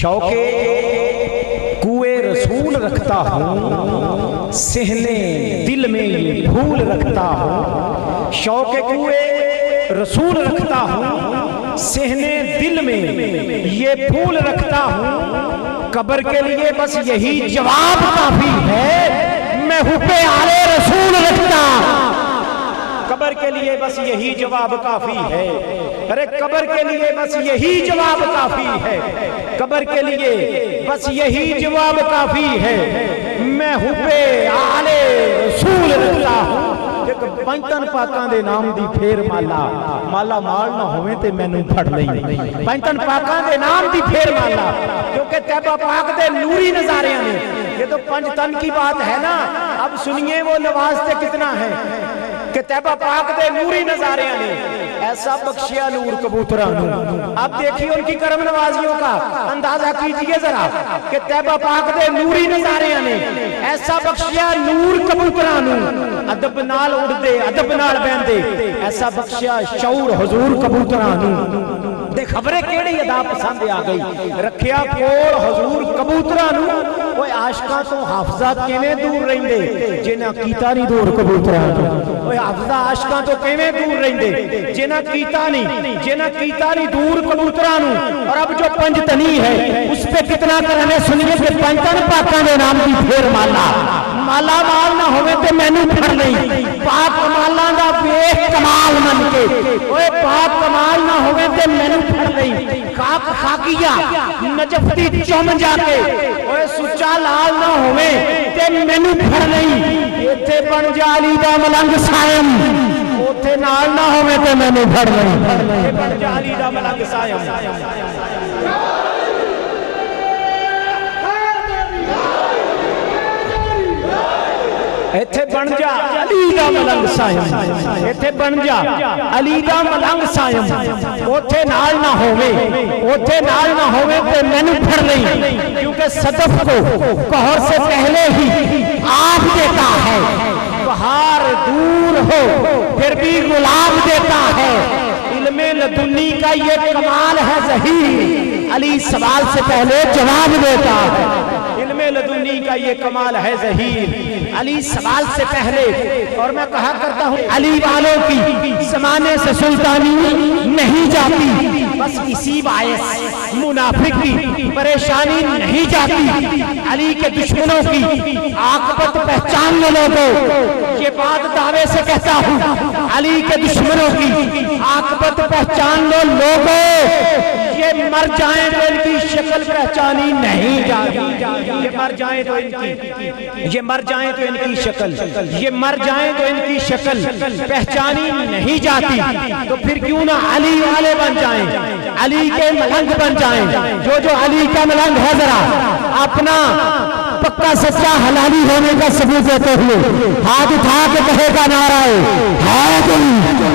شوق کوئے رسول رکھتا ہوں، صحنے دل میں یہ پھول رکھتا ہوں۔ شوق کوئے رسول رکھتا ہوں، صحنے دل میں یہ پھول رکھتا ہوں۔ قبر کے لیے بس یہی جواب کافی ہے، میں حب آلِ رسول رکھتا۔ قبر کے لیے بس یہی جواب کافی ہے، ارے قبر کے لیے بس یہی جواب کافی ہے، قبر کے لیے بس یہی جواب کافی ہے، میں حب آلِ رسول رکھتا ہوں۔ پنجتن پاکاں دے نام دی پھیر مالا، مالا مال نہ ہوئے تے میں نوں پھڑ لئی۔ پنجتن پاکاں دے نام دی پھیر مالا، کیونکہ طیبہ پاک دے نوری نظاریاں نے، یہ تو پنجتن کی بات ہے نا۔ اب سنیے وہ نوازتے کتنا ہے کہ طیبہ پاک دے نوری نظاریاں نے ایسا بخشیا نور کبوترانوں۔ اب دیکھیے ان کی کرم نوازیوں کا اندازہ کیجئے ذرا کہ طیبہ پاک دے نوری نظاریاں نے ایسا بخشیا نور کبوترانوں، ادب نال اڑ دے ادب نال بہن دے، ایسا بخشیا شعور حضور کبوترانوں۔ دے خبریں کیڑی ادا پسند آ گئی، رکھیا کول حضور کبوترانوں۔ اوے عاشقاں تو حافظات کیویں دور رہندے جنہاں کیتا نہیں دور کبوترانوں۔ اوے حافظہ عاشقاں تو کیویں دور رہندے جنہاں کیتا نہیں دور کبوترانوں۔ اور اب جو پنجتنی ہے اس پہ کتنا کرانے سنیے کہ پنجتن پاکاں دے نام دی پھیر مالا، مالا مال نہ ہوئے تے مینوں پھڑ نہیں۔ پاک کمالاں دا ویکھ کمال من کے، اوے پاک کمال نہ ہوئے تے مینوں پھڑ نہیں۔ خاک خاکیہ نجف دی چوم جا کے، اوے سچا لال نہ ہوئے تے مینوں پھڑ نہیں۔ ایتھے بن جا علی دا ملنگ سائم، اوتھے نال نہ ہوئے تے مینوں پھڑ نہیں۔ ایتھے بن جا علی دا ملنگ سائم، ایتھے بن جا علی دا ملنگ سائم، ایتھے بن جا علی دا ملنگ سائم، اوتھے نال نہ ہوئے تے مینوں پھڑ نہیں۔ کیونکہ صدف کو کہر سے پہلے ہی آگ دیتا ہے، بہار دور ہو پھر بھی گلاب دیتا ہے۔ علم لدنی کا یہ کمال ہے ظہیر، علی سوال سے پہلے جواب دیتا ہے۔ علم لدنی کا یہ کمال ہے ظہیر، علی سوال سے پہلے۔ اور میں کہا کرتا ہوں علی والوں کی زمانے سے سلطانی نہیں جاتی، بس اسی باعث منافق کی پریشانی نہیں جاتی۔ علی کے دشمنوں کی عاقبت پہچان لو لوگوں، یہ بات دعوے سے کہتا ہوں، علی کے دشمنوں کی عاقبت پہچان لو لوگوں، یہ مر جائیں تو ان کی شکل پہچانی نہیں جاتی۔ یہ مر جائیں تو ان کی شکل پہچانی نہیں جاتی۔ تو پھر کیوں نہ علی والے بن جائیں، علی کے ملنگ بن جائیں۔ جو علی کا ملنگ ہے ذرا اپنا پکا سچا حلالی ہونے کا ثبوت دیتے ہوئے ہاتھ اٹھا کے کہے گا نعرہ حیدری۔